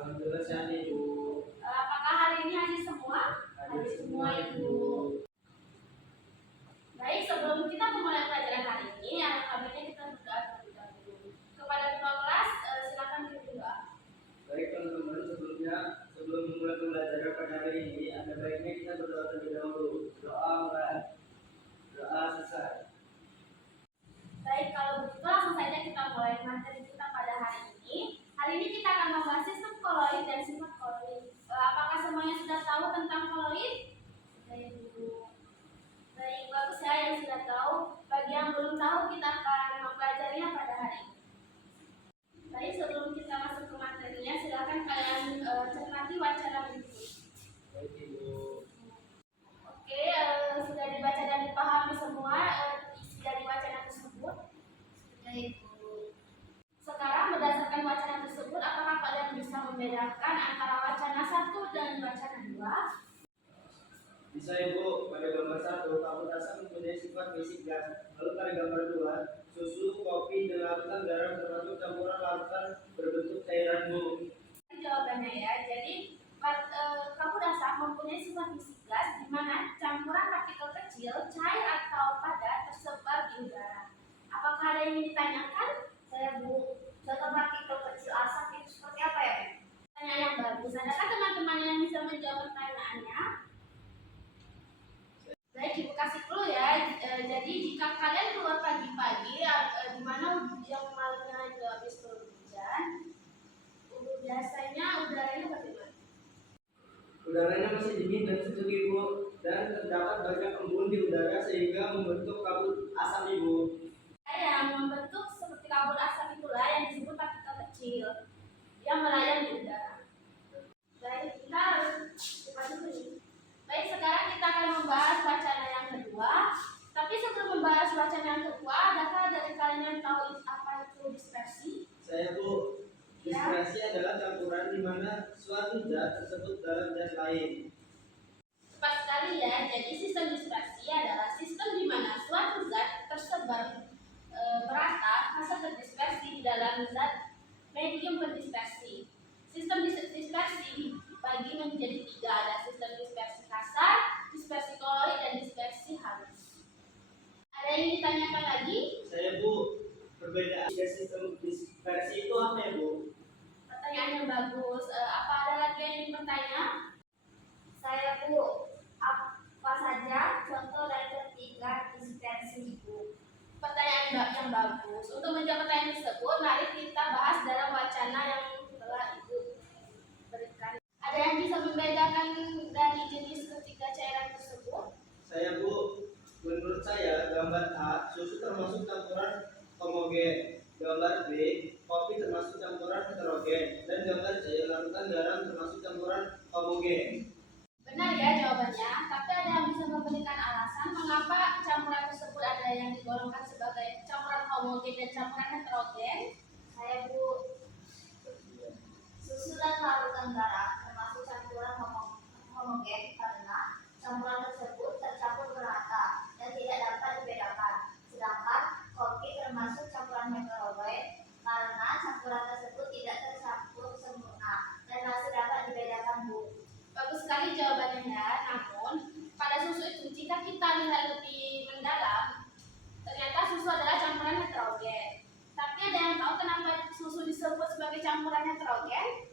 Alhamdulillah sehat Ibu. Apakah hari ini hadir semua? Hadir semua Ibu. Baik, sebelum kita memulai pelajaran hari ini, baiknya kita berdoa terlebih dahulu. Kepada ketua kelas, silakan berdoa. Baik teman-teman, sebelum memulai pembelajaran pada hari ini, ada baiknya kita berdoa terlebih dahulu. Doa selesai. Baik, kalau begitu langsung saja kita mulai materi kita pada hari ini. Hari ini kita akan membahas sistem koloid dan sifat koloid. Apakah semuanya sudah tahu tentang koloid? Sudah Ibu. Baik, bagus ya yang sudah tahu. Bagi yang belum tahu, kita akan mempelajarinya pada hari ini. Baik, sebelum kita masuk ke materinya, silakan kalian cermati wacana berikut. Baik Ibu. Oke, sudah dibaca dan dipahami semua isi dari wacana tersebut? Sudah Ibu. Sekarang berdasarkan wacana tersebut, apakah kalian bisa membedakan antara wacana 1 dan wacana 2? Bisa Ibu. Pada gambar 1, kabut asap mempunyai sifat basic gas. Lalu pada gambar 2, susu, kopi, dan larutan garam termasuk campuran larutan berbentuk cairan Bu. Jawabannya ya. Jadi kabut asap mempunyai sifat basic gas di mana campuran partikel kecil, cair atau padat tersebar di udara. Apakah ada yang ingin ditanyakan? Saya Bu, contoh partikel kecil asap itu seperti apa ya? Pertanyaan yang bagus. Adakah teman-teman yang bisa menjawab pertanyaannya? Baik, Ibu kasih clue ya. Jadi jika kalian keluar pagi-pagi, di mana yang malamnya itu habis turun hujan, biasanya udaranya bagaimana? Udaranya masih dingin dan sejuk Ibu, dan terdapat banyak embun di udara sehingga membentuk kabut asap Ibu. Yang membentuk seperti kabut asap itulah yang disebut partikel kecil yang melayang di udara. Baik, kita harus cepat dulu nih. Baik, sekarang kita akan membahas wacana yang kedua. Tapi sebelum membahas wacana yang kedua, adakah dari kalian yang tahu apa itu dispersi? Saya Bu. Dispersi adalah campuran di mana suatu zat tersebut dalam zat lain. Tepat sekali ya. Jadi sistem dispersi adalah sistem di mana suatu zat tersebar merata hasil terdispersi di dalam zat medium berdispersi. Sistem dispersi dibagi menjadi 3, ada sistem dispersi kasar, dispersi koloid, dan dispersi halus. Ada yang ditanyakan lagi? Saya Bu, perbedaan sistem dispersi itu apa ya Bu? Pertanyaan yang bagus. Apa ada lagi yang ingin bertanya? Saya Bu, apa saja contoh dan ketiga dispersi Bu? Pertanyaan yang bagus. Untuk menjawab pertanyaan tersebut, mari kita bahas dalam wacana yang telah Ibu berikan. Ada yang bisa membedakan dari jenis ketiga cairan tersebut? Saya Bu, menurut saya gambar A, susu termasuk campuran homogen. Gambar B, kopi termasuk campuran heterogen. Dan gambar C, larutan garam termasuk campuran homogen. Benar ya jawabannya, tapi ada yang bisa memberikan alasan mengapa campuran tersebut ada yang digolongkan sebagai campuran homogen dan campuran heterogen? Saya Bu, susu dan larutan garam termasuk campuran homogen karena campuran tersebut tercampur merata dan tidak dapat dibedakan. Sedangkan kopi termasuk campuran heterogen karena campuran tersebut tidak tercampur sempurna dan masih dapat dibedakan Bu. Bagus sekali jawabannya ya. Namun pada susu itu jika kita lihat lebih mendalam, ternyata susu adalah campuran heterogen. Tapi ada yang tahu kenapa susu disebut sebagai campuran heterogen?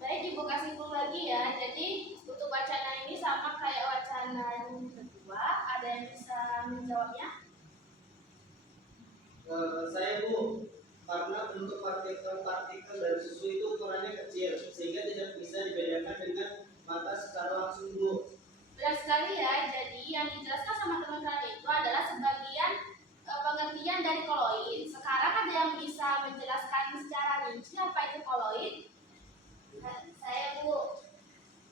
Baik, Ibu kasih clue lagi ya. Jadi untuk wacana ini sama kayak wacana yang kedua. Ada yang bisa menjawabnya? Saya Bu, karena bentuk partikel-partikel dari susu itu ukurannya kecil sehingga tidak bisa dibedakan dengan mata secara langsung Bu. Benar sekali ya. Jadi yang dijelaskan sama teman kalian itu adalah sebagian pengertian dari koloid. Sekarang ada yang bisa menjelaskan secara rinci apa itu koloid? Saya Bu,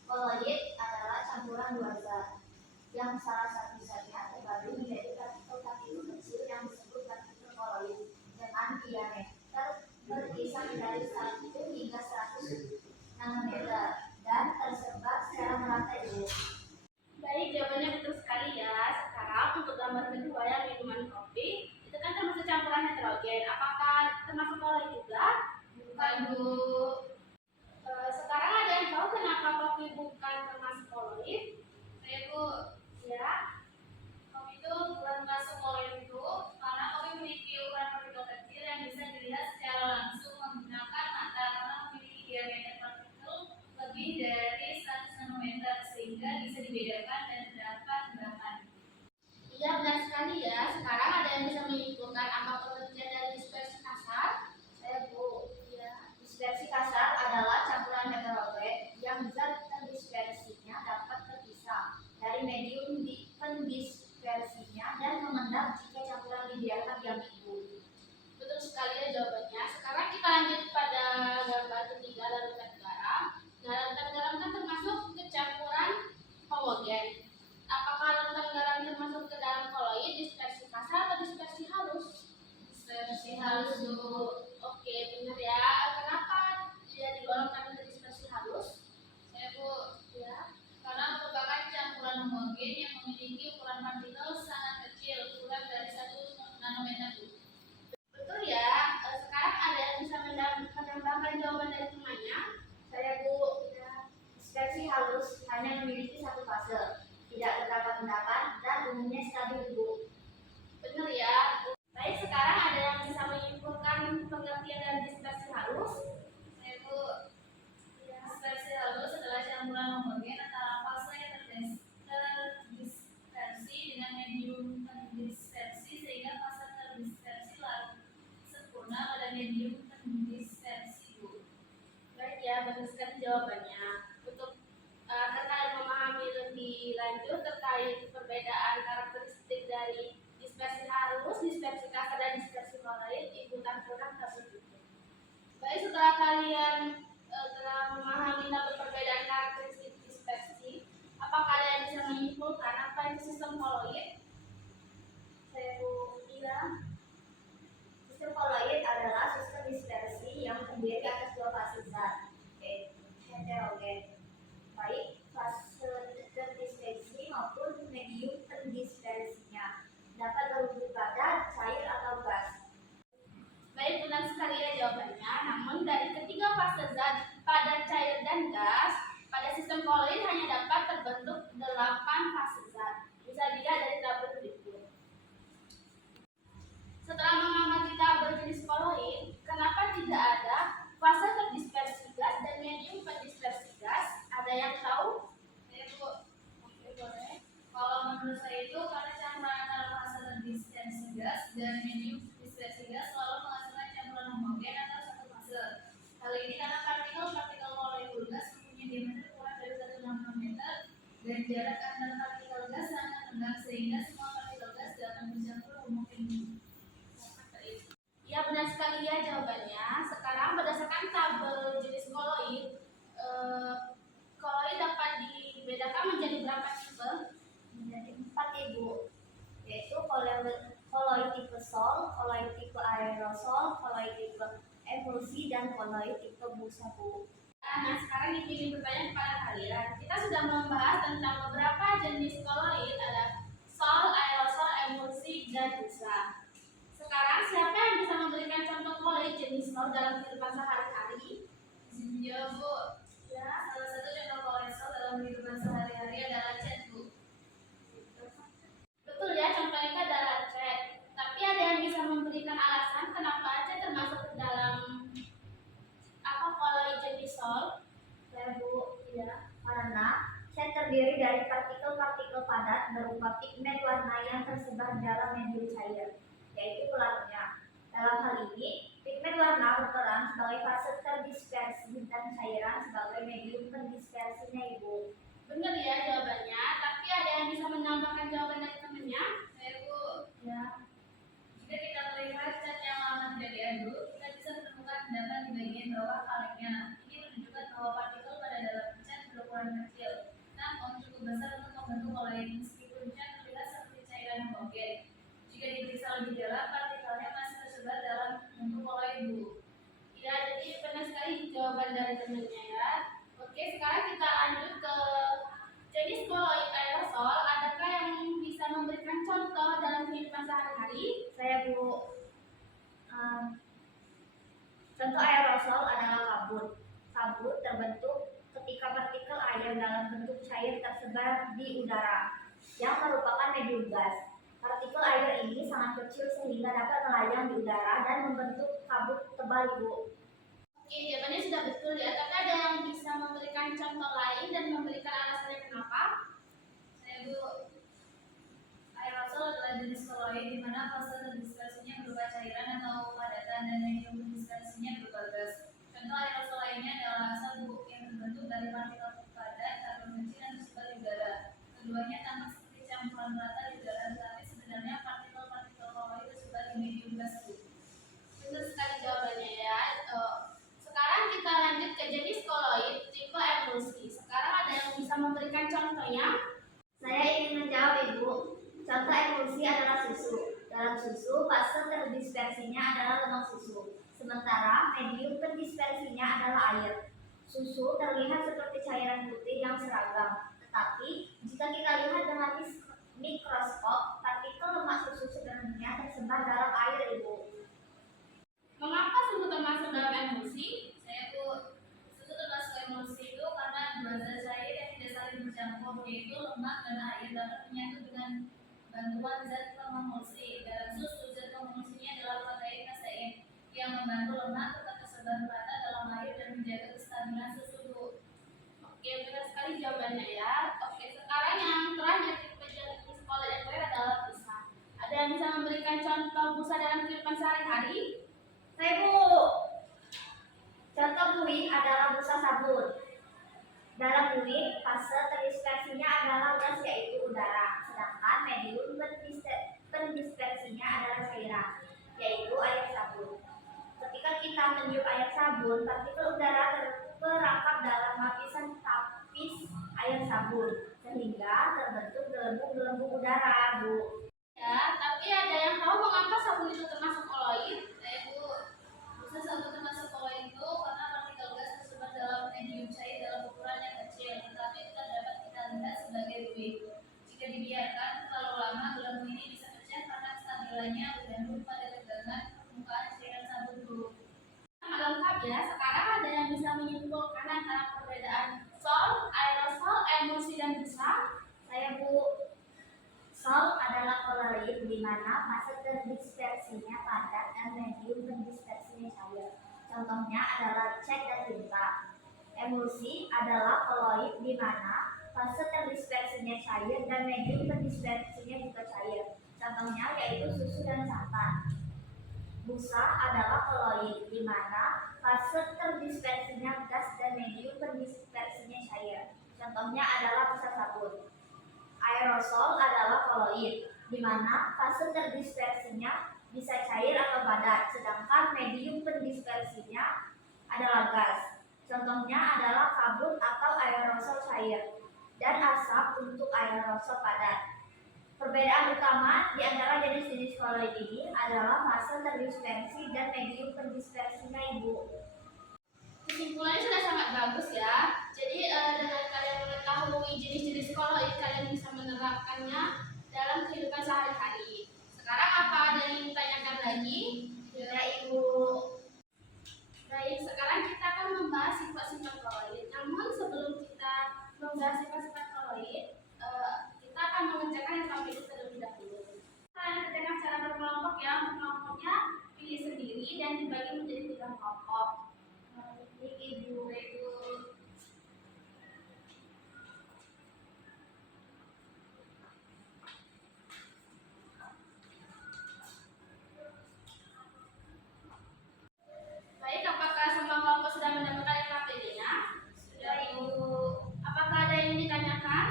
koloid adalah campuran dua zat yang salah satu zatnya terbagi menjadi partikel-partikel kecil yang disebut partikel koloid dengan diameter berkisar dari 1 hingga 100 nanometer dan tersebar secara merata Bu. Baik, jawabannya betul sekali ya. Sekarang untuk gambar kedua yang minuman kopi, itu kan termasuk campuran heterogen. Apakah termasuk koloid juga? Bukan Bu. Baik, setelah kalian telah memahami tentang perbedaan karakteristik dispersi, apakah kalian bisa menyimpulkan apa itu sistem koloid? Saya bilang sistem koloid adalah sistem dispersi yang terdiri atas dua fase zat, yaitu heterogen, baik fase terdispersi maupun medium terdispersinya, dapat berwujud padat, cair atau gas. Baik, benar sekali ya jawabannya. Namun dari ketiga fase zat padat, cair, dan gas, pada sistem koloid hanya dapat terbentuk 8 fase zat. Bisa dilihat dari tabel berikut. Setelah mengamati tabel jenis koloid, kenapa tidak ada fase terdispersi gas dan medium terdispersi gas? Ada yang tahu? Ya Bu, oke boleh. Kalau menurut saya itu karena campuran antara fase terdispersi gas dan medium dispersi gas selalu menghasilkan campuran homogen atau satu fase. Hal ini karena partikel-partikel koloid gas mempunyai diameter kurang dari 1 nanometer dan jarak antar partikel gas sangat rendah sehingga semua partikel gas dapat bercampur homogen. Ya, benar sekali ya jawabannya. Sekarang berdasarkan tabel jenis koloid, koloid dapat dibedakan menjadi berapa tipe? Menjadi 4 Ibu, yaitu koloid tipe sol, koloid tipe aerosol, koloid tipe emulsi, dan koloid tipe busa Bu. Nah, sekarang ingin bertanya kepada kalian. Kita sudah membahas tentang beberapa jenis koloid, ada sol, aerosol, emulsi, dan busa. Sekarang siapa yang bisa memberikan contoh koloid jenis sol dalam kehidupan sehari-hari? Ya Bu, ya salah satu contoh koloid sol dalam kehidupan sehari-hari adalah cat Bu. Betul ya, contohnya itu adalah cat. Tapi ada yang bisa memberikan alasan kenapa cat termasuk ke dalam koloid jenis sol? Saya Bu, ya, karena cat terdiri dari partikel-partikel padat berupa pigmen warna yang tersebar dalam medium cair, yaitu pelarutnya. Dalam hal ini, pigmen warna berperan sebagai fase terdispersi dan cairan sebagai medium terdispersinya Ibu. Benar ya jawabannya, tapi ada yang bisa menambahkan jawaban dari temannya? Saya Bu, Ya, jika kita melihat cat yang lama tidak diaduk, kita bisa menemukan endapan di bagian bawah kalengnya. Ini menunjukkan bahwa partikel pada dalam cat berukuran kecil, namun cukup besar untuk membentuk koloid meskipun cat terlihat seperti cairan homogen. Jika diperiksa lebih dalam, partikelnya masih tersebar dalam bentuk koloid Bu. Ya, jadi benar sekali jawaban dari temannya ya. Oke, sekarang kita lanjut ke jenis koloid aerosol. Adakah yang bisa memberikan contoh dalam kehidupan sehari-hari? saya Bu. Contoh aerosol adalah kabut. Kabut terbentuk ketika partikel air dalam bentuk cair tersebar di udara, yang merupakan medium gas. Partikel air ini sangat kecil sehingga dapat melayang di udara dan membentuk kabut tebal Ibu. Oke, jawabannya sudah betul ya. Tapi ada yang bisa memberikan contoh lain dan memberikan alasannya kenapa? Saya Bu, aerosol adalah jenis koloid di mana fase terdispersinya berupa cairan atau padatan dan medium terdispersinya berupa gas. Contoh aerosol lainnya adalah asap Bu yang terbentuk dari partikel padat karbon kecil yang tersebar di udara. Keduanya tampak seperti campuran rata di udara, tetapi sebenarnya partikel-partikel koloid tersebar di medium gas Bu. Betul sekali jawabannya ya. Sekarang kita lanjut ke jenis koloid tipe emulsi. Sekarang ada yang bisa memberikan contohnya? Saya ingin menjawab Ibu. Contoh emulsi adalah susu. Dalam susu, fase terdispersinya adalah lemak susu. Sementara medium terdispersinya adalah air. Susu terlihat seperti cairan putih yang seragam. Tetapi, jika kita lihat dengan mikroskop, partikel lemak susu sebenarnya tersebar dalam air Ibu. Mengapa susu termasuk dalam emulsi? Saya Bu, susu termasuk emulsi itu karena dua zat cair yang tidak saling bercampur, yaitu lemak dan air, dapat menyatu dengan bantuan zat pememulsi. Dalam susu, zat pememulsinya adalah protein kasein yang membantu lemak tetap tersebar merata dalam air dan menjaga kestabilan susu Bu. Oke, benar sekali jawabannya ya. Oke, sekarang yang terakhir tipe jenis koloid yang terakhir adalah busa. Ada yang bisa memberikan contoh busa dalam kehidupan sehari-hari? Saya Bu. Contoh buih adalah busa sabun. Dalam buih, fase terdispersinya adalah gas yaitu udara, sedangkan medium terdispersinya adalah cairan, yaitu air sabun. Ketika kita meniup air sabun, udara, Bu. Ya, tapi ada yang tahu mengapa sabun itu termasuk koloid? Bu, bisa sabun termasuk koloid itu karena partikel gas tersebar dalam medium cair dalam ukuran yang kecil, tetapi tetap dapat kita lihat sebagai fluid. Jika dibiarkan terlalu lama, gelembung ini bisa pecah karena kestabilannya bergantung pada tegangan permukaan cairan sabun, Bu. Sangat lengkap ya. Sekarang ada yang bisa menyimpulkan antara perbedaan sol, aerosol, emulsi dan busa? Saya, Bu. Sol adalah koloid di mana fase terdispersinya padat dan medium terdispersinya cair. Contohnya adalah cat dan tinta. Emulsi adalah koloid di mana fase terdispersinya cair dan medium terdispersinya juga cair. Contohnya yaitu susu dan santan. Busa adalah koloid di mana fase terdispersinya gas dan medium terdispersinya cair. Contohnya adalah busa sabun. Aerosol adalah koloid di mana fase terdispersinya bisa cair atau padat, sedangkan medium terdispersinya adalah gas. Contohnya adalah kabut atau aerosol cair dan asap untuk aerosol padat. Perbedaan utama di antara jenis-jenis koloid ini adalah fase terdispersi dan medium terdispersinya, Ibu. Kesimpulannya sudah sangat bagus ya. Jadi dengan kalian mengetahui jenis-jenis koloid, kalian bisa menerapkannya dalam kehidupan sehari-hari. Sekarang apa ada yang ingin ditanyakan lagi? Ya, Ibu. Baik, sekarang kita akan membahas sifat-sifat koloid. Namun sebelum kita membahas sifat-sifat koloid, kita akan mengerjakan LKPD terlebih dahulu. Kalian kerjakan secara berkelompok ya. Kelompoknya pilih sendiri dan dibagi menjadi 3 kelompok. Ibu. Baik, apakah semua kelompok sudah mendapatkan LKPD-nya? Sudah, Ibu. Apakah ada yang ditanyakan?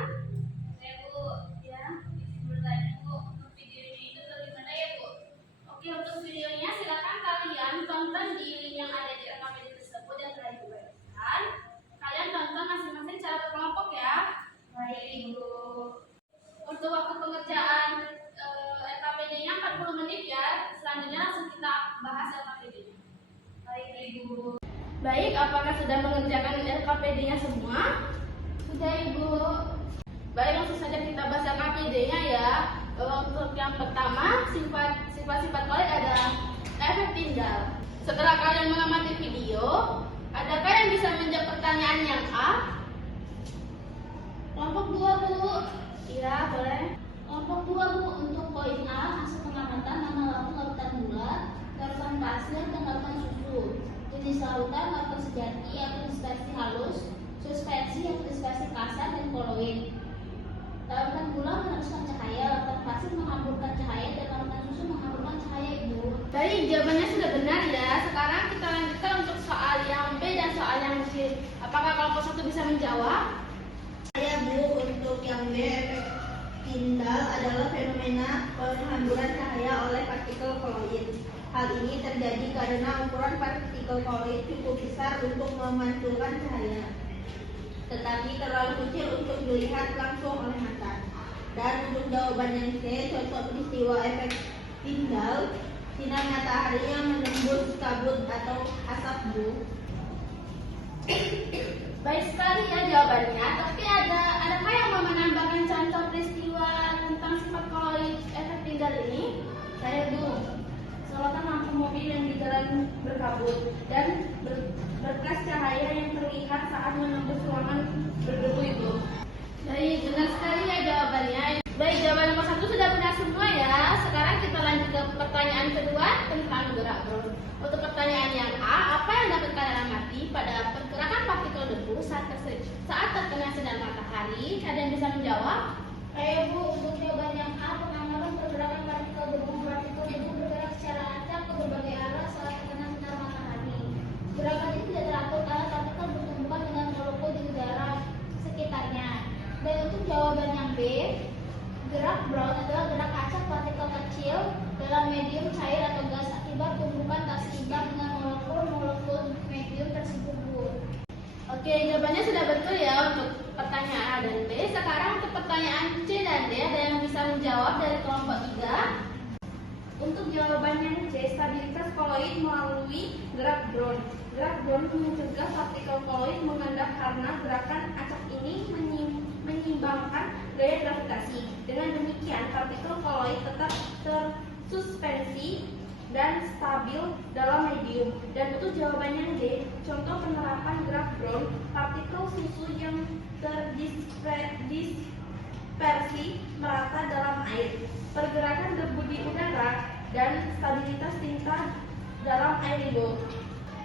Saya, Bu, Ya. izin bertanya, Bu, untuk video ini itu bagaimana ya, Bu? Oke, untuk videonya silakan kalian tonton di link yang ada di LKPD tersebut yang telah dibagikan. Kalian tonton masing-masing cara berkelompok ya. Baik, Ibu. Untuk waktu pengerjaan LKPD-nya 40 menit ya. Selanjutnya langsung kita bahas LKPD-nya. Baik, Ibu. Baik, apakah sudah mengerjakan LKPD-nya semua? Sudah, Ibu. Baik, langsung saja kita bahas LKPD-nya ya. Untuk yang pertama, sifat-sifat koloid adalah efek tinggal. Setelah kalian mengamati video, adakah yang bisa menjawab pertanyaan yang A? Kelompok 2, Bu. Iya, boleh. Kelompok 2, Bu. Untuk poin A, hasil pengamatan nama laut lautan gula, lautan pasir, dan lautan susu. Jenis lautan, lautan sejati atau dispersi halus, suspensi atau dispersi kasar, dan koloid. Lautan gula mengharuskan cahaya, lautan pasir menghamburkan cahaya, dan lautan susu menghamburkan cahaya, Ibu. Baik, jawabannya sudah benar ya. Sekarang kita lanjutkan untuk soal yang B dan soal yang C. Apakah kelompok 1 bisa menjawab? Saya, Bu. Untuk yang B, efek Tyndall adalah fenomena penghamburan cahaya oleh partikel koloid. Hal ini terjadi karena ukuran partikel koloid cukup besar untuk memantulkan cahaya, tetapi terlalu kecil untuk dilihat langsung oleh mata. Dan untuk jawaban yang C, contoh peristiwa efek Tyndall, sinar matahari yang menembus kabut atau asap, Bu. Baik sekali ya jawabannya. Tapi adakah yang mau menambahkan contoh peristiwa tentang sifat koloid efek Tyndall ini? Saya, Bu. Sorotan lampu mobil yang di jalan berkabut dan berkas cahaya yang terlihat saat menembus ruangan berdebu itu. Baik, benar sekali ya jawabannya. Baik, jawaban nomor 1 sudah benar semua ya. Sekarang kita lanjut ke pertanyaan kedua tentang gerak bro. Untuk pertanyaan yang A, apa yang dapat kalian amati pada pergerakan partikel debu saat terkena sinar matahari? Ada yang bisa menjawab? Saya, Bu. Untuk jawaban yang A, pengamatan pergerakan partikel debu bergerak secara acak ke berbagai arah saat terkena sinar matahari. Gerakan ini tidak teratur karena partikel bertumbukan dengan molekul di udara sekitarnya. Dan untuk jawaban yang B, gerak Brown adalah gerak acak partikel kecil dalam medium cair atau gas akibat tumbukan tak seimbang dengan molekul medium tersebut, Bu. Oke, jawabannya sudah betul ya. Untuk pertanyaan A dan B. Sekarang untuk pertanyaan C dan D, ada yang bisa menjawab dari kelompok 3? Untuk jawaban yang C, stabilitas koloid melalui gerak Brown. Gerak Brown mencegah partikel koloid mengendap karena gerakan acak ini menyimbangkan gaya gravitasi. Dengan demikian, partikel koloid tetap tersuspensi dan stabil dalam medium. Dan untuk jawaban yang D, contoh penerapan gerak Brown, partikel susu yang terdispersi merata dalam air, pergerakan debu di udara, dan stabilitas tinta dalam air limbah.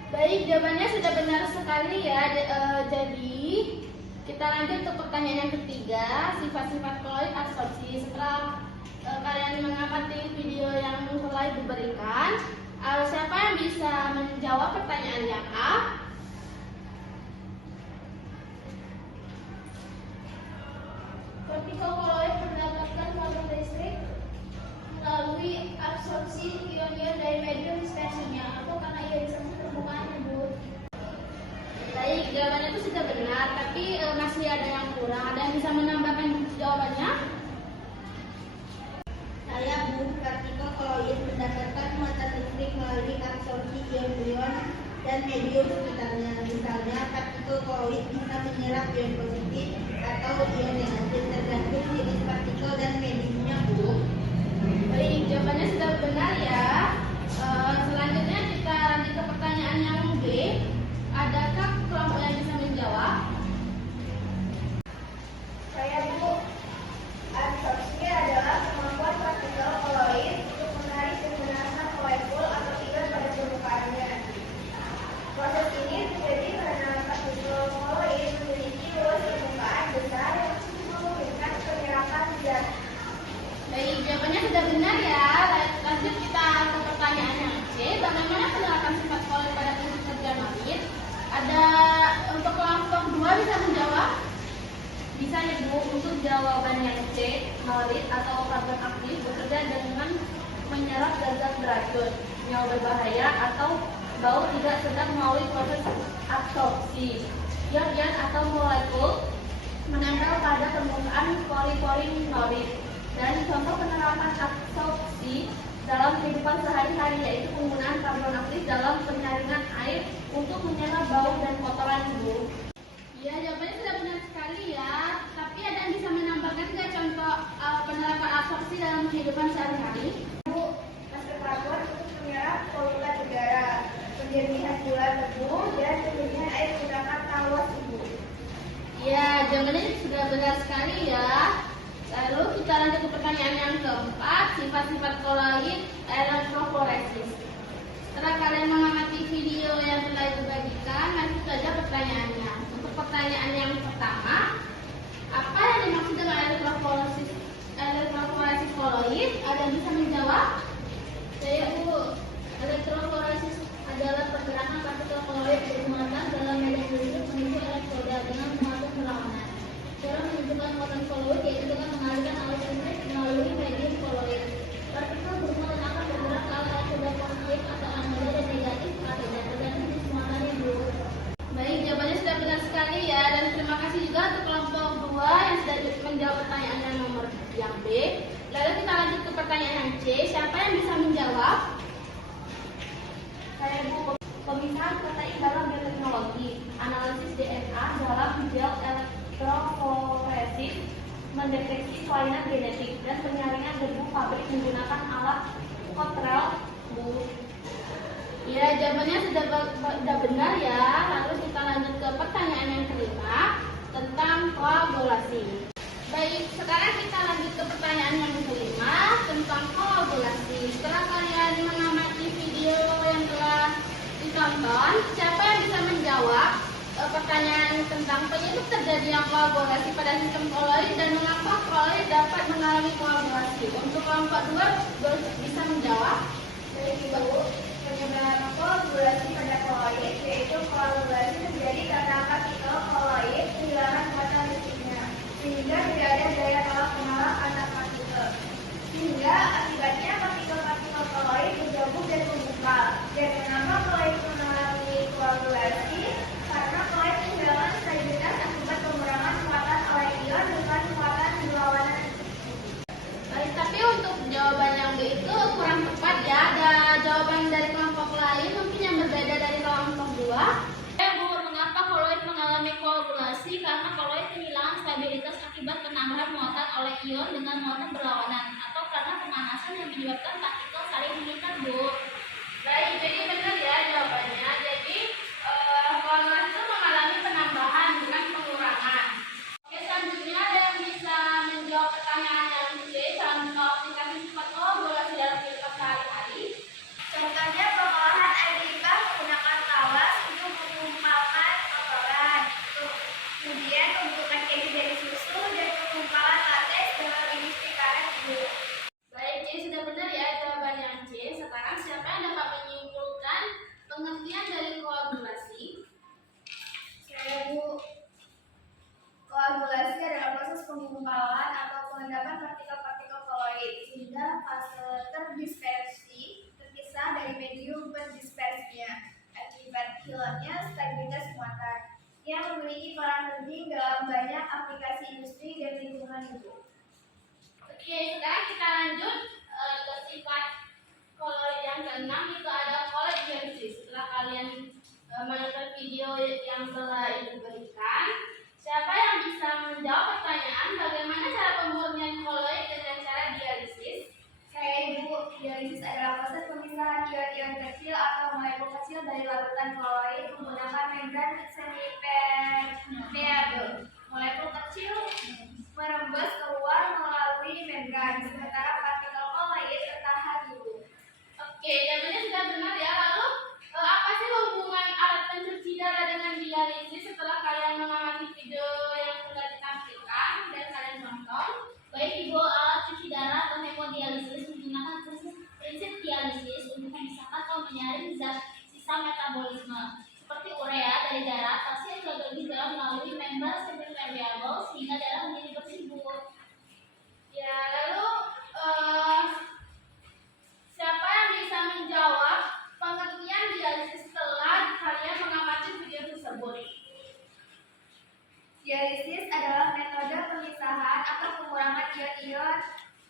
Baik, jawabannya sudah benar sekali ya. Jadi kita lanjut ke pertanyaan yang ketiga, sifat-sifat koloid absorpsi. Setelah kalian mengamati video yang telah diberikan, siapa yang bisa menjawab pertanyaan yang A? Partikel koloid mendapatkan karbon listrik melalui absorpsi ion-ion dari medium dispersinya atau karena ionisasi permukaan Ibu. Baik, jawabannya itu sudah benar, tapi masih ada yang kurang. Ada yang bisa menambahkan jawabannya? Saya Bu, partikel koloid mendapatkan muatan listrik melalui absorpsi ion-ion dan medium sekitarnya. Misalnya, partikel koloid bisa menyerap ion positif atau ion negatif tergantung jenis partikel dan mediumnya, Bu. Baik, jawabannya sudah benar ya. Selanjutnya kita lanjut ke pertanyaan yang B. Adakah kelompok yang bisa menjawab? Saya Bu, absorpsi adalah kemampuan partikel koloid untuk menarik dan menahan molekul atau ion pada permukaannya. Proses ini terjadi karena partikel koloid memiliki luas permukaan besar yang memungkinkan penyerapan zat. Baik, jawabannya sudah benar ya. Lanjut kita ke pertanyaan yang C. Bagaimana penerapan sifat koloid pada prinsip kerja norit? Ada untuk kelompok 2 bisa menjawab? Bisa ya Bu. Untuk jawaban yang C, norit atau karbon aktif bekerja dengan menyerap zat beracun, nyawa berbahaya atau bau tidak sedang melalui proses absorpsi. Ion-ion atau molekul menempel pada permukaan pori-pori norit. Dan contoh penerapan absorpsi dalam kehidupan sehari-hari yaitu penggunaan karbon aktif dalam penyaringan air untuk menyerap bau dan kotoran Bu. Ya, jawabannya sudah benar sekali ya. Tapi ada yang bisa menambahkan nggak contoh penerapan absorpsi dalam kehidupan sehari-hari? Bu, masker karbon untuk menyerap polutan udara, penjernihan gula tebu, dan penjernihan air menggunakan tawas Ibu. Ya, jawabannya sudah benar sekali ya. Lalu kita lanjut ke pertanyaan yang keempat, sifat-sifat koloid elektrofloresis. Setelah kalian mengamati video yang telah dibagikan, lanjut saja pertanyaannya. Untuk pertanyaan yang pertama, apa yang dimaksud dengan elektrofloresis koloid? Ada yang bisa menjawab? Saya Bu, elektrofloresis adalah pergerakan partikel koloid bermuatan dalam medan listrik menuju elektroda dengan muatan berlawanan. Cara menunjukkan muatan koloid yaitu dengan mengalirkan arus listrik melalui medium koloid. Partikel bermuatan akan bergerak ke arah elektroda positif atau anoda dan negatif atau tergantung jenis muatannya Bu. Baik, jawabannya sudah benar sekali ya. Dan terima kasih juga untuk kelompok 2 yang sudah menjawab pertanyaan yang nomor yang B. Lalu kita lanjut ke pertanyaan yang C. Siapa yang bisa menjawab? Saya Bu, pemisahan protein dalam bioteknologi, analisis DNA dalam gel elektrofloresis, mendeteksi kelainan genetik, dan penyaringan debu pabrik menggunakan alat Cottrell Bu. Ya, jawabannya sudah benar ya. Lalu kita lanjut ke pertanyaan yang kelima tentang koagulasi. Baik, sekarang kita lanjut ke pertanyaan yang kelima tentang koagulasi. Setelah kalian mengamati video yang telah ditonton, siapa yang bisa menjawab pertanyaan tentang penyebab terjadinya koagulasi pada sistem koloid dan mengapa koloid dapat mengalami koagulasi? Untuk kelompok 2 bisa menjawab? Baik Ibu, penyebab koagulasi pada koloid yaitu koagulasi terjadi karena partikel koloid kehilangan muatan listriknya, sehingga tidak ada daya tolak menolak antar partikel. Sehingga akibatnya partikel-partikel koloid bergabung dan membungkal. Dan kenapa koloid mengalami koagulasi? Karena koloid kehilangan stabilitas akibat pengurangan muatan kurang tepat ya. Ada jawaban dari kelompok lain mungkin yang berbeda dari kelompok 2. Bu, mengapa koloid mengalami koagulasi? Karena koloid kehilangan stabilitas akibat penambahan muatan oleh ion dengan muatan berlawanan, atau karena pemanasan yang menyebabkan partikel saling mengikat, Bu. Baik, jadi benar ya jawabannya. Jadi koagulasi itu mengalami penambahan bukan pengurangan. Oke, selanjutnya ada yang bisa menjawab pertanyaan yang C, cara mengaplikasi sifat koagulasi dalam kehidupan sehari-hari. Contohnya pengolahan air limbah menggunakan tawas untuk mengumpalkan kotoran. Kemudian pembentukan keju dari susu dan pengumpalan latex dalam industri karet, Bu. Baik, jadi sudah benar ya jawaban yang C. Sekarang siapa yang dapat menyimpulkan pengertian dari koagulasi? Saya, Bu. Koagulasi adalah proses penggumpalan atau pengendapan partikel-partikel koloid sehingga fase terdispersi terpisah dari medium berdispersinya. Akibat hilangnya stabilitas muatan yang memiliki peran penting dalam banyak aplikasi industri dan lingkungan hidup. Oke, sekarang kita lanjut ke sifat koloid yang keenam, itu ada koloid dialisis. Setelah kalian menonton video yang telah Ibu berikan, siapa yang bisa menjawab pertanyaan bagaimana cara pemurnian koloid dengan cara dialisis? Saya, Ibu. Dialisis adalah proses pemisahan ion-ion kecil atau molekul kecil dari larutan koloid menggunakan membran semipermeable. Molekul kecil merembes keluar melalui membran, sementara partikel koloid tertahan dulu. Oke, jawabannya sudah benar ya. Lalu apa sih hubungan alat pencuci darah dengan dialisis? Setelah kalian mengamati video yang sudah ditampilkan dan kalian nonton, baik Ibu, alat cuci darah atau hemodialisis menggunakan prinsip dialisis untuk memisahkan atau menyaring zat sisa metabolisme seperti urea dari darah. Pasien gagal ginjal melalui membran semipermeable sehingga darah menjadi bersih, Bu. Ya, lalu siapa yang bisa menjawab pengertian dialisis setelah kalian mengamati video tersebut? Dialisis adalah metode pemisahan atau pengurangan ion-ion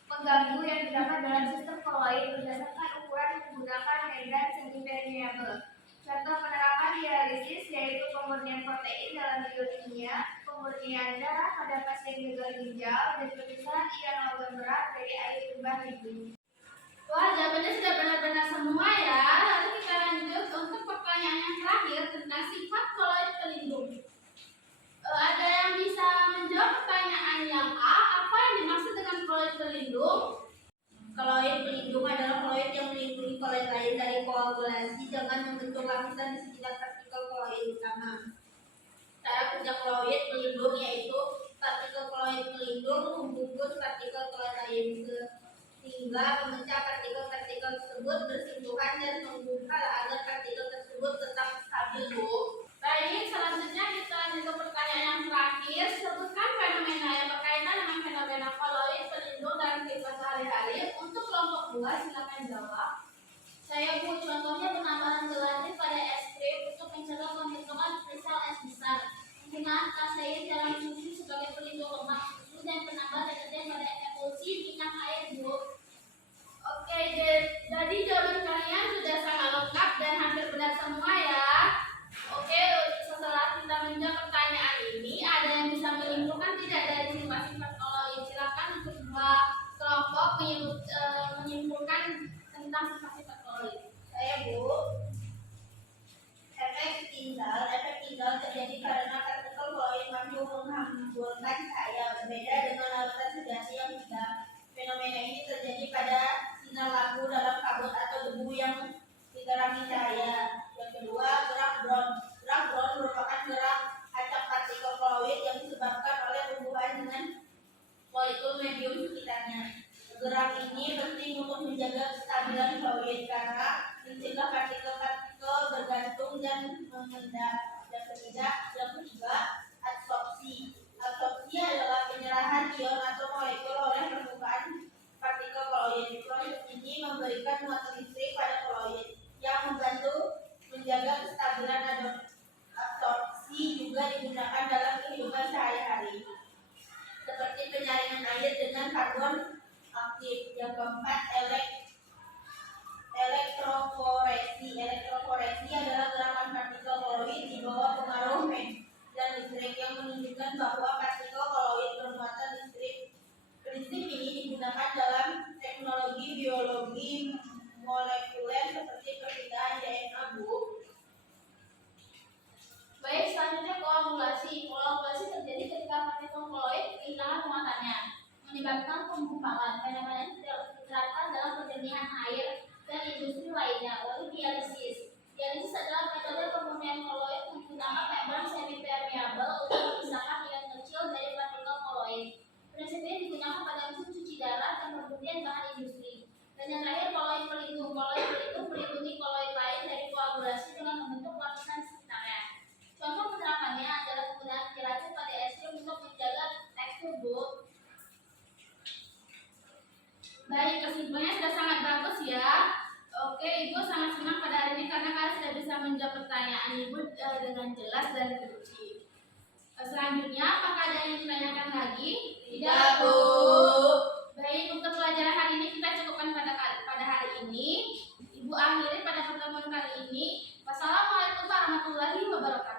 pengganggu yang terdapat dalam sistem koloid berdasarkan ukuran menggunakan membran semipermeable. Contoh penerapan dialisis yaitu pemurnian protein dalam biokimia, pemurnian darah pada pasien gagal ginjal, dan pemisahan ion logam berat dari air limbah hidup. Wah, jawabannya sudah benar-benar semua ya. Lalu kita lanjut untuk pertanyaan yang terakhir tentang sifat koloid pelindung. Ada yang bisa menjawab pertanyaan yang A, apa yang dimaksud dengan koloid pelindung? Koloid pelindung adalah koloid yang melindungi koloid lain dari koagulasi dengan membentuk lapisan di sekitar partikel koloid utama. Cara kerja koloid pelindung yaitu partikel koloid pelindung membungkus partikel koloid lain sehingga memecah partikel-partikel tersebut bersentuhan dan membungkal agar partikel tersebut tetap stabil, Bu. Baik, selanjutnya kita lanjut ke pertanyaan yang terakhir. Sebutkan fenomena yang berkaitan dengan fenomena koloid pelindung dalam kehidupan sehari-hari. Untuk kelompok 2, silakan jawab. Saya, Bu, contohnya penambahan gelatin pada es krim untuk mencegah pembentukan kristal es besar. Penggunaan kasein dalam susu sebagai pelindung lemak susu dan penambah deterjen pada emulsi minyak air, Bu. Oke, jadi jawaban kalian sudah sangat lengkap dan hampir benar semua ya. Oke, setelah kita menjawab pertanyaan ini, ada yang bisa menyimpulkan tidak dari sifat-sifat koloid? Silakan untuk dua kelompok menyimpulkan tentang sifat-sifat koloid. Saya, Bu. Efek tinggal terjadi karena partikel koloid mampu menghamburkan cahaya, berbeda dengan larutan sedasi yang tidak. Fenomena ini terjadi pada sinar lampu dalam kabut atau debu yang diterangi cahaya. Yang kedua, gerak Brown. Gerak Brown merupakan gerak acak partikel koloid yang disebabkan oleh hubungan dengan molekul medium sekitarnya. Gerak ini penting untuk menjaga kestabilan koloid karena mencegah partikel-partikel bergantung dan mengendap. Yang ketiga, absorpsi. Absorpsi adalah penyerahan ion atau molekul oleh permukaan partikel koloid. Proses ini memberikan muatan listrik pada koloid yang membantu menjaga kestabilan. Absorpsi juga digunakan dalam kehidupan sehari-hari, seperti penyaringan air dengan karbon aktif. Yang keempat, pemurnian air, dan industri lainnya. Lalu dialisis. Dialisis adalah metode pemurnian koloid menggunakan membran semi-permeable untuk memisahkan ion kecil dari partikel koloid. Prinsip ini digunakan pada mesin cuci darah dan pemurnian bahan industri. Dan yang terakhir, koloid pelindung. Koloid pelindung melindungi koloid lain dari koagulasi dengan membentuk lapisan sekitarnya. Contoh penerapannya adalah penggunaan diracun pada es krim untuk menjaga tekstur, Bu. Baik, kesimpulannya sudah sangat bagus ya. Oke, Ibu sangat senang pada hari ini karena kalian sudah bisa menjawab pertanyaan Ibu dengan jelas dan rinci. Selanjutnya, apakah ada yang ditanyakan lagi? Tidak, Bu. Baik, untuk pelajaran hari ini kita cukupkan pada hari ini. Ibu akhiri pada pertemuan kali ini. Wassalamualaikum warahmatullahi wabarakatuh.